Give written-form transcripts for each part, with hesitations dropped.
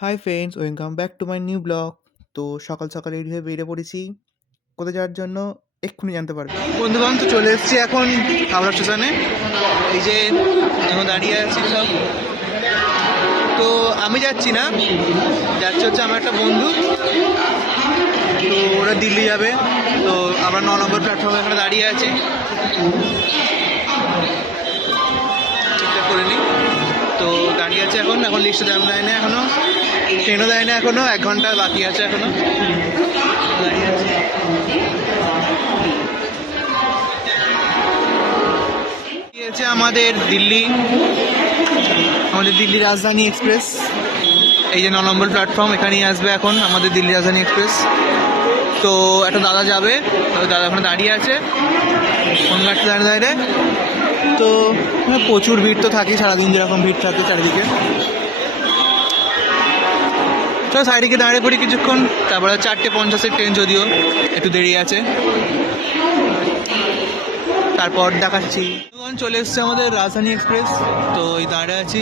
Hi friends, welcome back to my new blog. তো সকাল সকাল রেডি হয়ে বেরিয়ে পড়েছি কোথায় যাওয়ার জন্য, এক্ষুনি জানতে পারবে। বন্ধুগণ, তো চলে এসেছি এখন হাওড়া স্টেশনে। এই যে এখন দাঁড়িয়ে আছি সব। তো আমি যাচ্ছি না, যাচ্ছে হচ্ছে আমার একটা বন্ধু। তো ওরা দিল্লি যাবে। তো আমরা 9 নম্বর প্ল্যাটফর্মে এখানে দাঁড়িয়ে আছি, ঠিকঠাক করে নিই। তো দাঁড়িয়ে আছে এখন লিস্টে দাম দেয় না এখনো, ট্রেনও দেয় না এখনো, 1 ঘন্টা বাকি আছে এখনো। দাঁড়িয়ে আছে। আমাদের দিল্লি রাজধানী এক্সপ্রেস। এই যে 9 নম্বর প্ল্যাটফর্ম, এখানেই আসবে এখন আমাদের দিল্লি রাজধানী এক্সপ্রেস। তো একটা দাদা যাবে, দাদা ওখানে দাঁড়িয়ে আছে কোন গাড়িতে দাঁড়িয়ে। তো প্রচুর ভিড় তো থাকে সারাদিন, যেরকম ভিড় থাকে চারিদিকে। তো সাইডে দাঁড়িয়ে পড়ি কিছুক্ষণ, তারপরে 4:50-এর ট্রেন, যদিও একটু দেরি আছে। তারপর দেখাচ্ছি। চলে এসছে আমাদের রাজধানী এক্সপ্রেস। তো এই দাঁড়িয়ে আছি,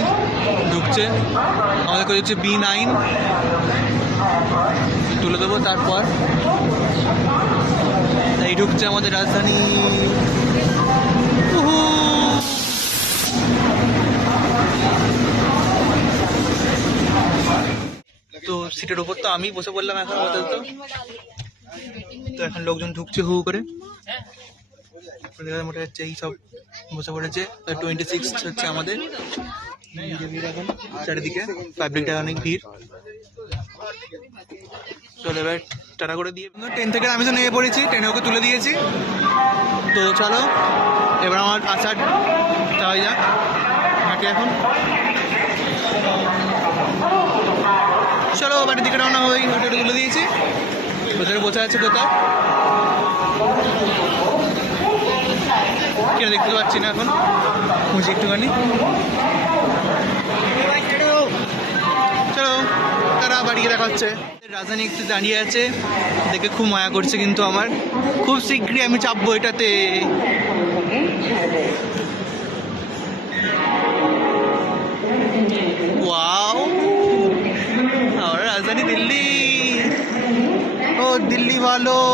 ঢুকছে আমাদের করে হচ্ছে B9, তুলে দেবো। তারপর এই ঢুকছে আমাদের রাজধানী। তো সিটের উপর তো আমি বসে পড়লাম এখন আপাতত। তো এখন লোকজন ঢুকছে হু করে, মোটা হচ্ছে এই সব বসে পড়েছে। 26 হচ্ছে আমাদের এখন চারিদিকে, পাবলিকটা অনেক ভিড়। চলো এবার টাটা করে দিয়ে ট্রেন থেকে আমি তো নেমে পড়েছি, ট্রেনে ওকে তুলে দিয়েছি। তো চলো এবার আমার আসার যাওয়া যাক হাঁটে এখন। চলো বাড়ির দিকে রওনা হই, ওটা তুলে দিয়েছি। কোথায় বসে আছে কোথাও কেন দেখতে পাচ্ছি না এখন, খুঁজি একটুখানি। চলো তারা বাড়ি দেখা হচ্ছে। রাজধানী একটু দাঁড়িয়ে আছে, দেখে খুব মায়া করছে, কিন্তু আমার খুব শীঘ্রই আমি চাপবো এটাতে। ওয়াও, और राजधानी दिल्ली। ओ दिल्ली वालों,